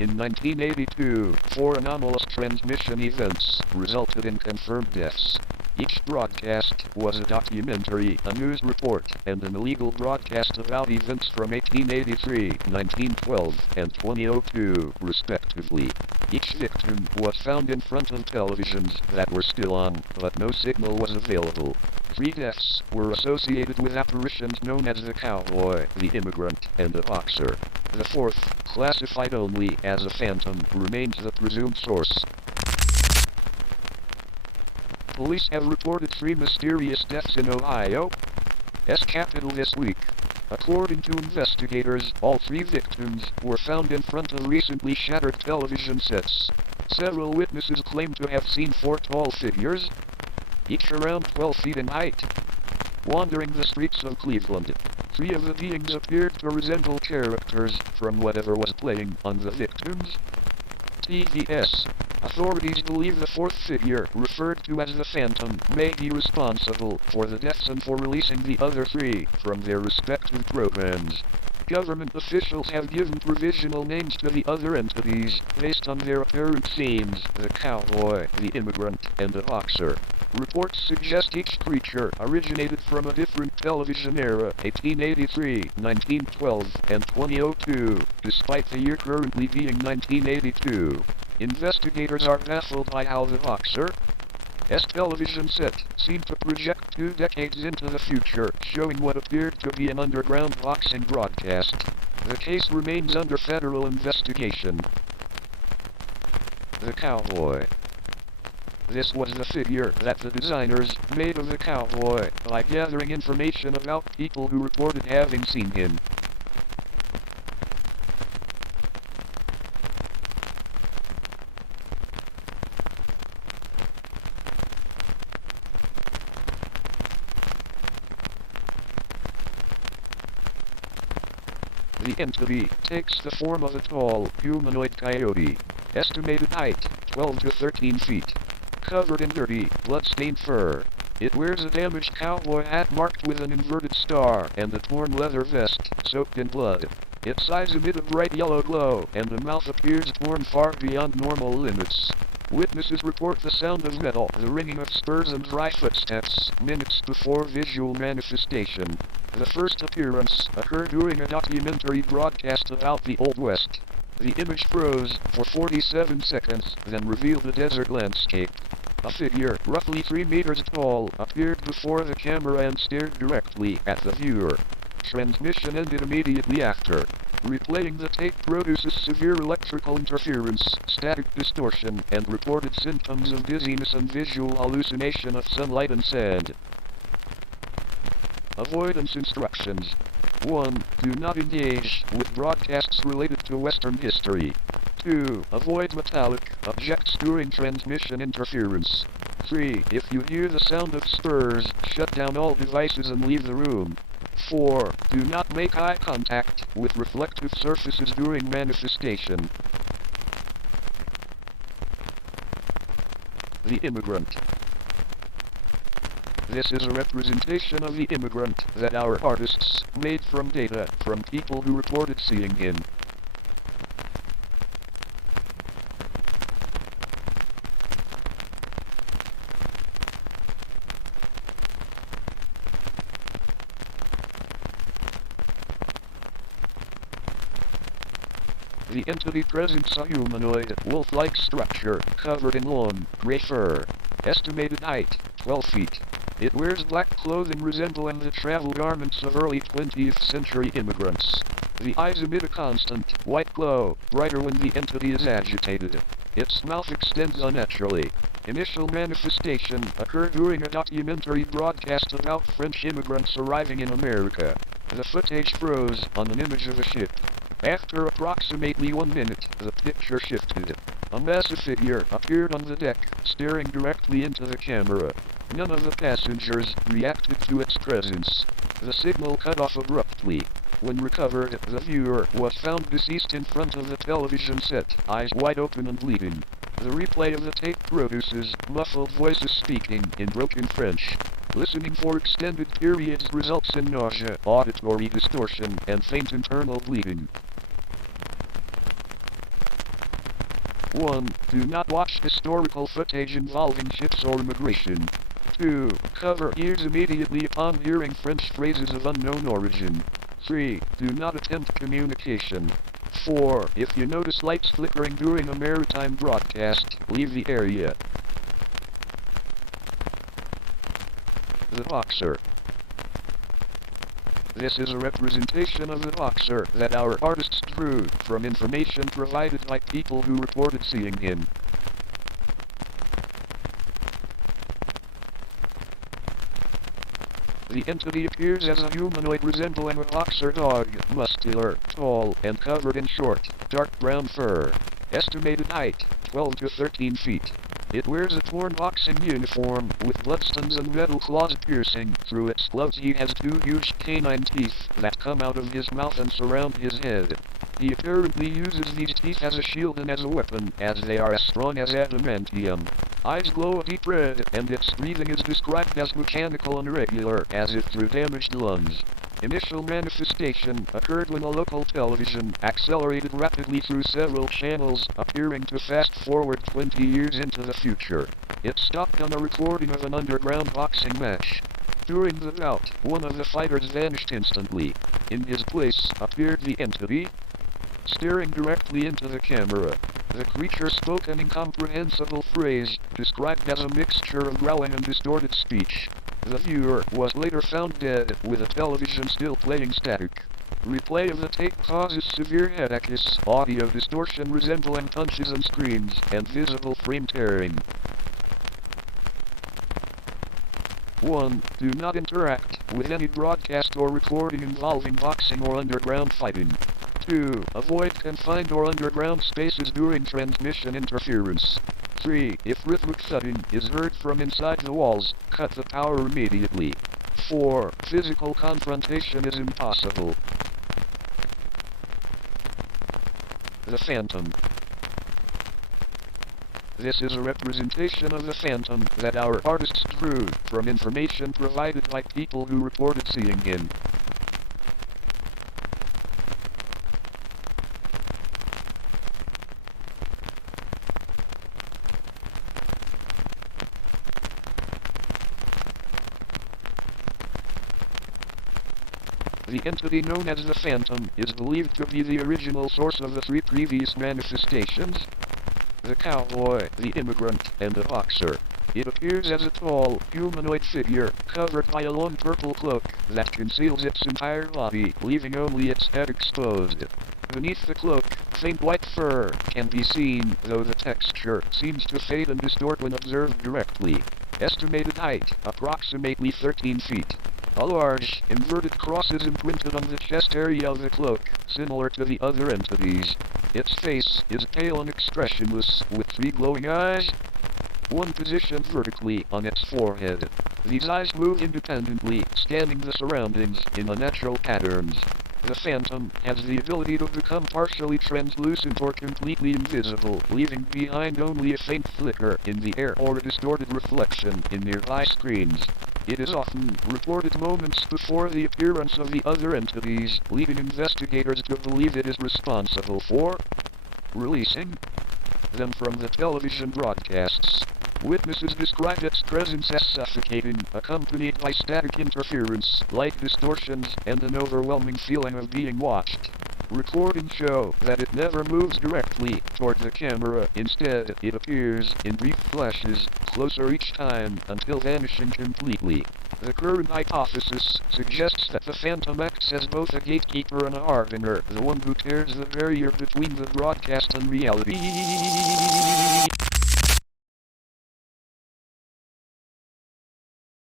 In 1982, 4 anomalous transmission events resulted in confirmed deaths. Each broadcast was a documentary, a news report, and an illegal broadcast about events from 1883, 1912, and 2002, respectively. Each victim was found in front of televisions that were still on, but no signal was available. 3 deaths were associated with apparitions known as the cowboy, the immigrant, and the boxer. The 4th, classified only as a phantom, remains the presumed source. Police have reported 3 mysterious deaths in Ohio's capital this week. According to investigators, all 3 victims were found in front of recently shattered television sets. Several witnesses claim to have seen 4 tall figures, each around 12 feet in height, wandering the streets of Cleveland. 3 of the beings appeared to resemble characters from whatever was playing on the victims' TVs. Authorities believe the 4th figure, referred to as the Phantom, may be responsible for the deaths and for releasing the other 3 from their respective programs. Government officials have given provisional names to the other entities based on their apparent themes: the cowboy, the immigrant, and the boxer. Reports suggest each creature originated from a different television era: 1883, 1912, and 2002, despite the year currently being 1982. Investigators are baffled by how the boxer's television set seemed to project 2 decades into the future, showing what appeared to be an underground boxing broadcast. The case remains under federal investigation. The cowboy. This was the figure that the designers made of the cowboy by gathering information about people who reported having seen him. The entity takes the form of a tall, humanoid coyote. Estimated height, 12 to 13 feet. Covered in dirty, blood-stained fur. It wears a damaged cowboy hat marked with an inverted star and a torn leather vest, soaked in blood. Its eyes emit a bright yellow glow, and the mouth appears torn far beyond normal limits. Witnesses report the sound of metal, the ringing of spurs and dry footsteps, minutes before visual manifestation. The first appearance occurred during a documentary broadcast about the Old West. The image froze for 47 seconds, then revealed a desert landscape. A figure, roughly 3 meters tall, appeared before the camera and stared directly at the viewer. Transmission ended immediately after. Replaying the tape produces severe electrical interference, static distortion, and reported symptoms of dizziness and visual hallucination of sunlight and sand. Avoidance instructions. 1. Do not engage with broadcasts related to Western history. 2. Avoid metallic objects during transmission interference. 3. If you hear the sound of spurs, shut down all devices and leave the room. 4. Do not make eye contact with reflective surfaces during manifestation. The immigrant. This is a representation of the immigrant that our artists made from data from people who reported seeing him. The entity presents a humanoid, wolf-like structure, covered in long, gray fur. Estimated height, 12 feet. It wears black clothing resembling the travel garments of early 20th century immigrants. The eyes emit a constant, white glow, brighter when the entity is agitated. Its mouth extends unnaturally. Initial manifestation occurred during a documentary broadcast about French immigrants arriving in America. The footage froze on an image of a ship. After approximately 1 minute, the picture shifted. A massive figure appeared on the deck, staring directly into the camera. None of the passengers reacted to its presence. The signal cut off abruptly. When recovered, the viewer was found deceased in front of the television set, eyes wide open and bleeding. The replay of the tape produces muffled voices speaking in broken French. Listening for extended periods results in nausea, auditory distortion, and faint internal bleeding. 1. Do not watch historical footage involving ships or immigration. 2. Cover ears immediately upon hearing French phrases of unknown origin. 3. Do not attempt communication. 4. If you notice lights flickering during a maritime broadcast, leave the area. The Boxer. This is a representation of the boxer that our artists drew from information provided by people who reported seeing him. The entity appears as a humanoid resembling a boxer dog, muscular, tall, and covered in short, dark brown fur. Estimated height, 12 to 13 feet. It wears a torn boxing uniform, with bloodstones and metal claws piercing through its gloves. He has 2 huge canine teeth that come out of his mouth and surround his head. He apparently uses these teeth as a shield and as a weapon, as they are as strong as adamantium. Eyes glow a deep red, and its breathing is described as mechanical and irregular, as if through damaged lungs. Initial manifestation occurred when a local television accelerated rapidly through several channels, appearing to fast forward 20 years into the future. It stopped on a recording of an underground boxing match. During the bout, one of the fighters vanished instantly. In his place appeared the entity, staring directly into the camera. The creature spoke an incomprehensible phrase, described as a mixture of growling and distorted speech. The viewer was later found dead, with the television still playing static. Replay of the tape causes severe headaches, audio distortion resembling punches and screams, and visible frame tearing. 1. Do not interact with any broadcast or recording involving boxing or underground fighting. 2. Avoid confined or underground spaces during transmission interference. 3. If rhythmic thudding is heard from inside the walls, cut the power immediately. 4. Physical confrontation is impossible. The Phantom. This is a representation of the Phantom that our artists drew from information provided by people who reported seeing him. The entity known as the Phantom is believed to be the original source of the 3 previous manifestations: the cowboy, the immigrant, and the boxer. It appears as a tall, humanoid figure, covered by a long purple cloak that conceals its entire body, leaving only its head exposed. Beneath the cloak, faint white fur can be seen, though the texture seems to fade and distort when observed directly. Estimated height, approximately 13 feet. A large, inverted cross is imprinted on the chest area of the cloak, similar to the other entities. Its face is pale and expressionless, with 3 glowing eyes, one positioned vertically on its forehead. These eyes move independently, scanning the surroundings in unnatural patterns. The Phantom has the ability to become partially translucent or completely invisible, leaving behind only a faint flicker in the air or a distorted reflection in nearby screens. It is often reported moments before the appearance of the other entities, leading investigators to believe it is responsible for releasing them from the television broadcasts. Witnesses described its presence as suffocating, accompanied by static interference, light distortions, and an overwhelming feeling of being watched. Recordings show that it never moves directly toward the camera. Instead, it appears in brief flashes, closer each time, until vanishing completely. The current hypothesis suggests that the Phantom acts as both a gatekeeper and a harbinger, the one who tears the barrier between the broadcast and reality.